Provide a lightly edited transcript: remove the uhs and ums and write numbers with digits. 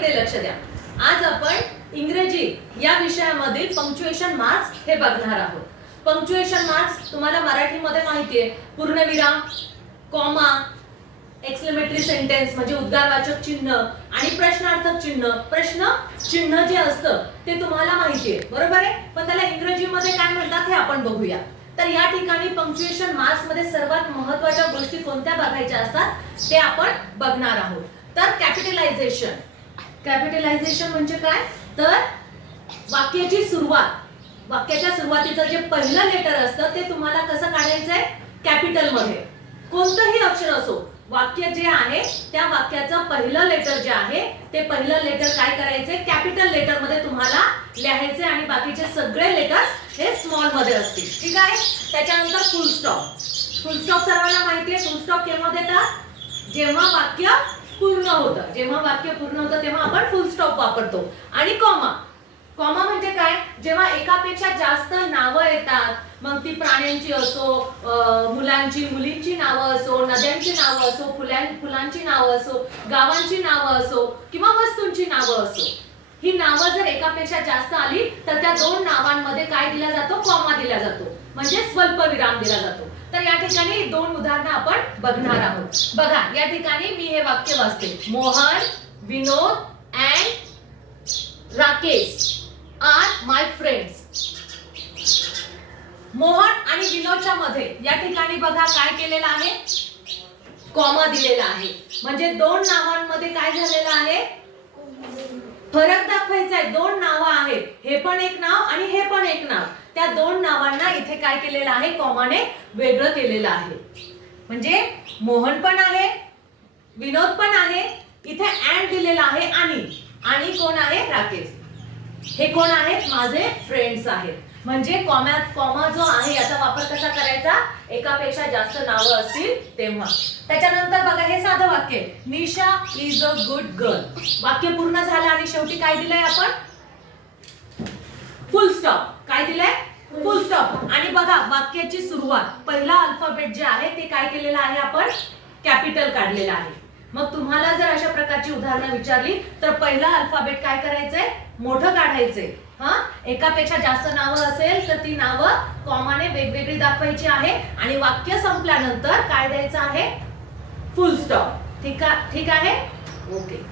इकडे लक्ष द्या. आज आपण इंग्रजी या विषयामधील पंक्च्युएशन मार्क्स हे बघणार आहोत. पंक्च्युएशन मार्क्स तुम्हाला मराठीमध्ये माहिती आहे, पूर्णविराम, कॉमा, एक्सक्लेमेटरी सेंटेन्स म्हणजे उद्गारवाचक चिन्ह आणि प्रश्नार्थक चिन्ह. प्रश्न चिन्ह जे असतं ते तुम्हाला माहिती आहे, बरोबर आहे. पण त्याला इंग्रजीमध्ये काय म्हणतात हे आपण बघूया. तर या ठिकाणी पंक्च्युएशन मार्क्स मध्ये सर्वात महत्त्वाच्या गोष्टी कोणत्या बघायच्या असतात ते आपण बघणार आहोत. तर कॅपिटलायझेशन. कॅपिटलायझेशन म्हणजे काय, तर वाक्याची सुरुवात, वाक्याच्या सुरुवातीचं जे पहिलं लेटर असतं ते तुम्हाला कसं काढायचंय, कॅपिटल मध्ये. कोणतंही अक्षर असो, वाक्य जे आहे त्या वाक्याचं पहिलं लेटर जे आहे ते पहिलं लेटर काय करायचे, कॅपिटल लेटर मध्ये तुम्हाला लिहायचे आणि बाकीचे सगळे लेटर्स हे स्मॉल मध्ये असतील. ठीक आहे. त्याच्यानंतर फुल स्टॉप. फुल स्टॉप सर्वांना माहिती आहे. फुल स्टॉप केव्हा देतात, जेव्हा वाक्य पूर्ण होतं. जेव्हा वाक्य पूर्ण होतं तेव्हा आपण फुल स्टॉप वापरतो. आणि कॉमा. कॉमा म्हणजे काय, जेव्हा एकापेक्षा जास्त नावं येतात, मग ती प्राण्यांची असो, मुलांची मुलींची नावं असो, नद्यांची नावं असो, फुलांची नावं असो, गावांची नावं असो किंवा वस्तूंची नावं असो, ही नावं जर एकापेक्षा जास्त आली तर त्या दोन नावांमध्ये काय दिला जातो, कॉमा दिला जातो, म्हणजे स्वल्पविराम दिला जातो. तर या ठिकाणी दोन उदाहरणं आपण बघणार आहोत. बघा, या ठिकाणी मी हे वाक्य वाचते. Mohan, Vinod and Rakesh are my friends. Mohan आणि विनोदच्या मध्ये या ठिकाणी बघा काय केलेलं आहे, कॉमा दिलेला आहे. म्हणजे दोन नावांमध्ये काय झालेलं आहे, फरक दाखवायचा आहे. दोन नावं आहेत, हे पण एक नाव आणि हे पण एक नाव. त्या दोन नावांना इथे काय केलेलं आहे, कॉमाने वेगळं केलेलं आहे. म्हणजे मोहन पण आहे, विनोद पण आहे, इथे अँड दिलेला आहे. आणि कोण आहे, राकेश. हे कोण आहेत, माझे फ्रेंड्स आहेत. म्हणजे कॉमा जो आहे याचा वापर कसा करायचा, एकापेक्षा जास्त नावं असतील तेव्हा. त्याच्यानंतर बघा हे साधं वाक्य, निशा इज अ गुड गर्ल. वाक्य पूर्ण झालं आणि शेवटी काय दिलंय आपण, फुल स्टॉप. काय दिलंय, फुल स्टॉप. आणि बघा वाक्याची सुरुवात, पहिला अल्फाबेट जे आहे ते काय केलेलं आहे, आपण कॅपिटल काढलेलं आहे. मग तुम्हाला जर अशा प्रकारची उदाहरणं विचारली तर पहिला अल्फाबेट काय करायचंय, मोठं काढायचंय. एकापेक्षा जास्त नावं असेल तर ती नावं कॉमाने वेगवेगळी दाखवायची आहे आणि वाक्य संपल्यानंतर काय द्यायचं आहे, फुल स्टॉप. ठीक आहे. ओके.